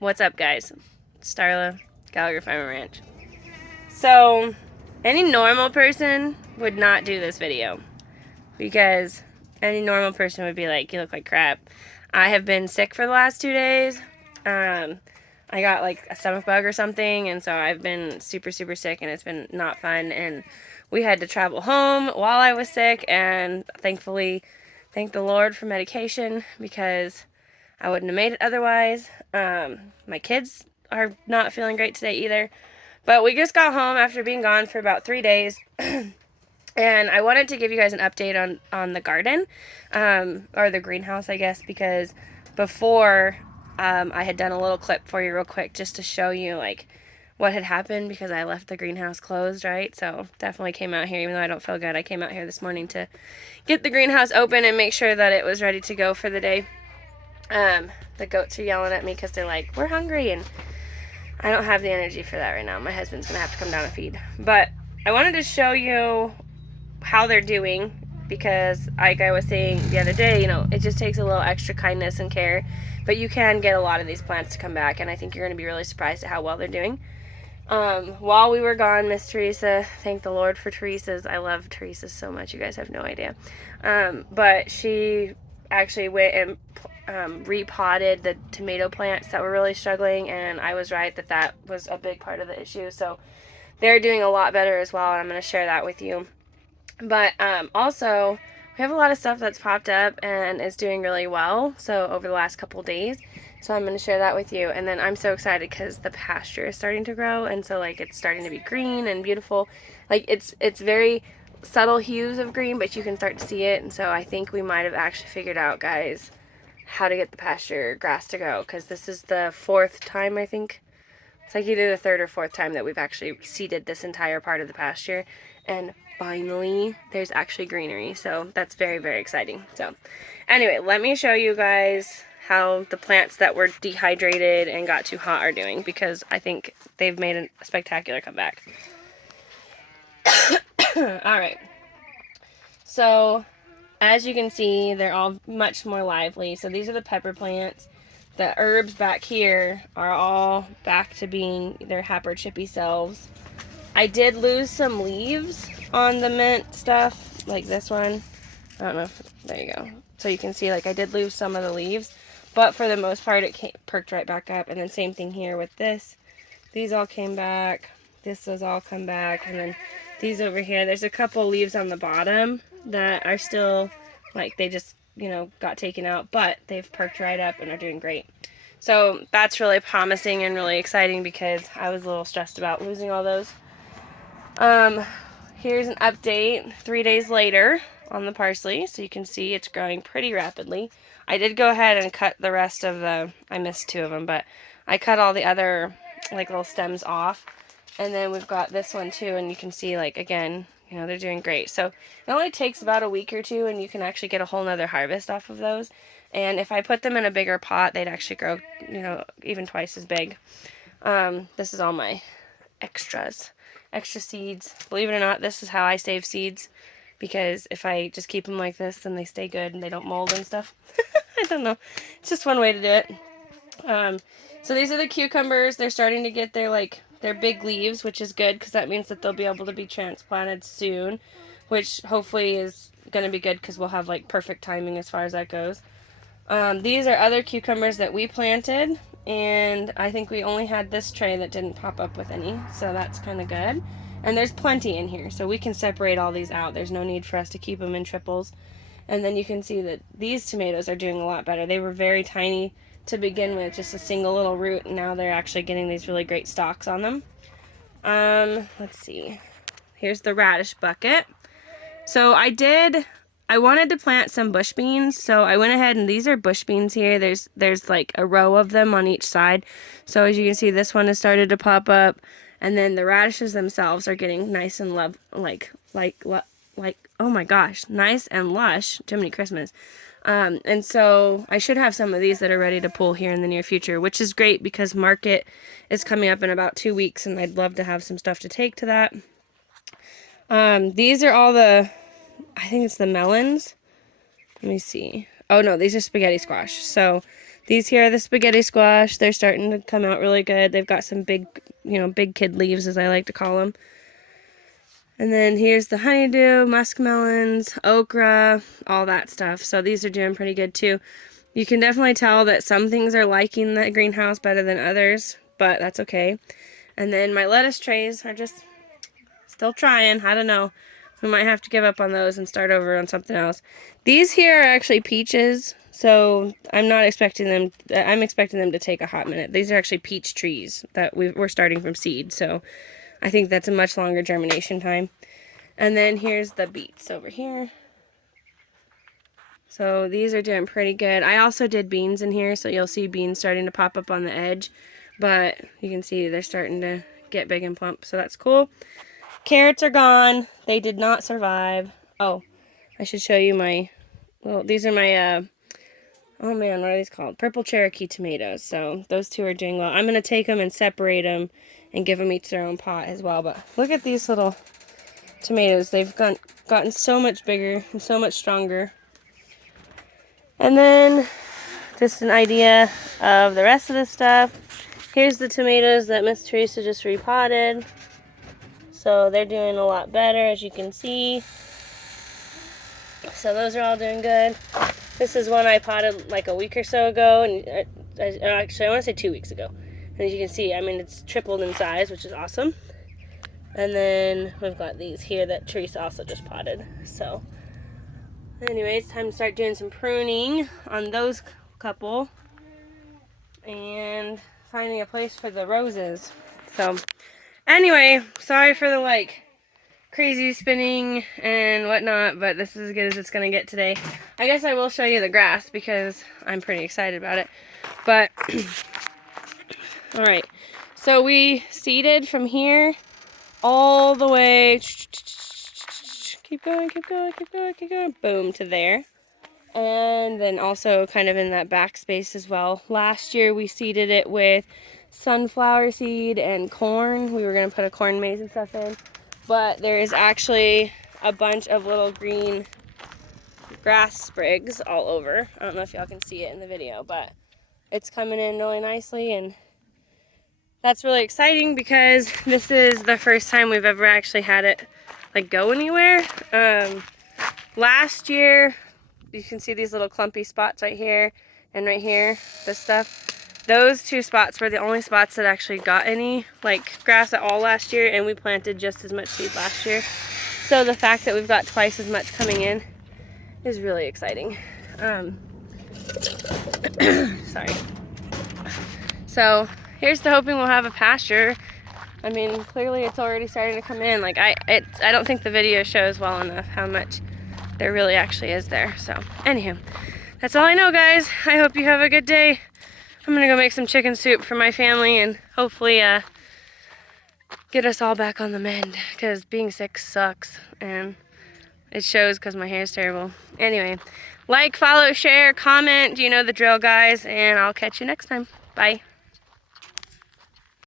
What's up, guys? Starla, Gallagher Farm Ranch. So, any normal person would not do this video because any normal person would be like, you look like crap. I have been sick for the last 2 days. I got like a stomach bug or something, and so I've been super, super sick, and it's been not fun. And we had to travel home while I was sick, and thankfully, thank the Lord for medication because I wouldn't have made it otherwise. My kids are not feeling great today either. But we just got home after being gone for about 3 days. And I wanted to give you guys an update on the garden, or the greenhouse, I guess, because before I had done a little clip for you real quick just to show you like what had happened because I left the greenhouse closed, right? So definitely came out here, even though I don't feel good. I came out here this morning to get the greenhouse open and make sure that it was ready to go for the day. The goats are yelling at me because they're like, we're hungry, and I don't have the energy for that right now. My husband's going to have to come down and feed. But I wanted to show you how they're doing because, like I was saying the other day, it just takes a little extra kindness and care. But you can get a lot of these plants to come back, and I think you're going to be really surprised at how well they're doing. While we were gone, Miss Teresa, thank the Lord for Teresa's. I love Teresa's so much. You guys have no idea. But she actually went and repotted the tomato plants that were really struggling, and I was right that was a big part of the issue. So they're doing a lot better as well, and I'm going to share that with you. But also, we have a lot of stuff that's popped up and is doing really well. So over the last couple days. So I'm going to share that with you. And then I'm so excited because the pasture is starting to grow. And so like it's starting to be green and beautiful. Like it's very subtle hues of green, but you can start to see it. And so I think we might have actually figured out, guys, how to get the pasture grass to go. Because this is the 4th time, I think. It's like either the 3rd or 4th time that we've actually seeded this entire part of the pasture. And finally, there's actually greenery. So that's very, very exciting. So anyway, let me show you guys how the plants that were dehydrated and got too hot are doing, because I think they've made a spectacular comeback. Alright. So as you can see, they're all much more lively. So these are the pepper plants. The herbs back here are all back to being their happy chippy selves. I did lose some leaves on the mint stuff, like this one. I don't know if, there you go. So you can see, like, I did lose some of the leaves, but for the most part, it perked right back up. And then same thing here with this. These all came back. This has all come back. And then these over here, there's a couple leaves on the bottom that are still, like, they just, got taken out, but they've perked right up and are doing great. So that's really promising and really exciting because I was a little stressed about losing all those. Here's an update 3 days later on the parsley. So you can see it's growing pretty rapidly. I did go ahead and cut the rest of I missed 2 of them, but I cut all the other like little stems off. And then we've got this one too, and you can see, like, again, they're doing great. So it only takes about a week or 2 and you can actually get a whole nother harvest off of those. And if I put them in a bigger pot, they'd actually grow, even twice as big. This is all my extra seeds. Believe it or not, this is how I save seeds, because if I just keep them like this, then they stay good and they don't mold and stuff. I don't know. It's just one way to do it. So these are the cucumbers. They're starting to get their big leaves, which is good because that means that they'll be able to be transplanted soon, which hopefully is going to be good because we'll have like perfect timing as far as that goes. These are other cucumbers that we planted, and I think we only had this tray that didn't pop up with any, so that's kind of good. And there's plenty in here, so we can separate all these out. There's no need for us to keep them in triples. And then you can see that these tomatoes are doing a lot better. They were very tiny to begin with, just a single little root, and now they're actually getting these really great stalks on them. Let's see. Here's the radish bucket. So I wanted to plant some bush beans, so I went ahead, and these are bush beans here. There's like a row of them on each side. So as you can see, this one has started to pop up, and then the radishes themselves are getting nice and oh my gosh, nice and lush. Jiminy Christmas. And so I should have some of these that are ready to pull here in the near future, which is great because market is coming up in about 2 weeks, and I'd love to have some stuff to take to that. These are all I think it's the melons. Let me see. Oh no, these are spaghetti squash. So These here are the spaghetti squash. They're starting to come out really good. They've got some big, big kid leaves, as I like to call them. And then here's the honeydew, muskmelons, okra, all that stuff. So these are doing pretty good too. You can definitely tell that some things are liking the greenhouse better than others, but that's okay. And then my lettuce trays are just still trying. I don't know. We might have to give up on those and start over on something else. These here are actually peaches, so I'm not expecting them. I'm expecting them to take a hot minute. These are actually peach trees that we're starting from seed, so I think that's a much longer germination time. And then here's the beets over here. So these are doing pretty good. I also did beans in here, so you'll see beans starting to pop up on the edge, but you can see they're starting to get big and plump, so that's cool. Carrots are gone. They did not survive. Oh, I should show you my, well, these are my, oh man, what are these called? Purple Cherokee tomatoes. So those two are doing well. I'm going to take them and separate them and give them each their own pot as well. But look at these little tomatoes. They've gotten so much bigger and so much stronger. And then just an idea of the rest of this stuff. Here's the tomatoes that Miss Teresa just repotted. So they're doing a lot better, as you can see. So those are all doing good. This is one I potted like a week or so ago, and actually I want to say 2 weeks ago. And as you can see, I mean, it's tripled in size, which is awesome. And then we've got these here that Teresa also just potted. So anyways, time to start doing some pruning on those couple and finding a place for the roses. So anyway, sorry for the crazy spinning and whatnot, but this is as good as it's gonna get today. I guess I will show you the grass because I'm pretty excited about it. But all right, so we seeded from here all the way, keep going, keep going, keep going, keep going, boom, to there. And then also kind of in that back space as well. Last year we seeded it with sunflower seed and corn. We were gonna put a corn maze and stuff in, but there is actually a bunch of little green grass sprigs all over. I don't know if y'all can see it in the video, but it's coming in really nicely, and that's really exciting because this is the first time we've ever actually had it go anywhere. Last year, you can see these little clumpy spots right here and right here, this stuff. Those two spots were the only spots that actually got any grass at all last year, and we planted just as much seed last year. So the fact that we've got twice as much coming in is really exciting. Sorry. So here's to hoping we'll have a pasture. I mean, clearly it's already starting to come in. I don't think the video shows well enough how much there really actually is there. So anywho, that's all I know, guys. I hope you have a good day. I'm gonna go make some chicken soup for my family and hopefully get us all back on the mend, because being sick sucks and it shows because my hair is terrible. Anyway, like, follow, share, comment, you know the drill, guys, and I'll catch you next time. Bye.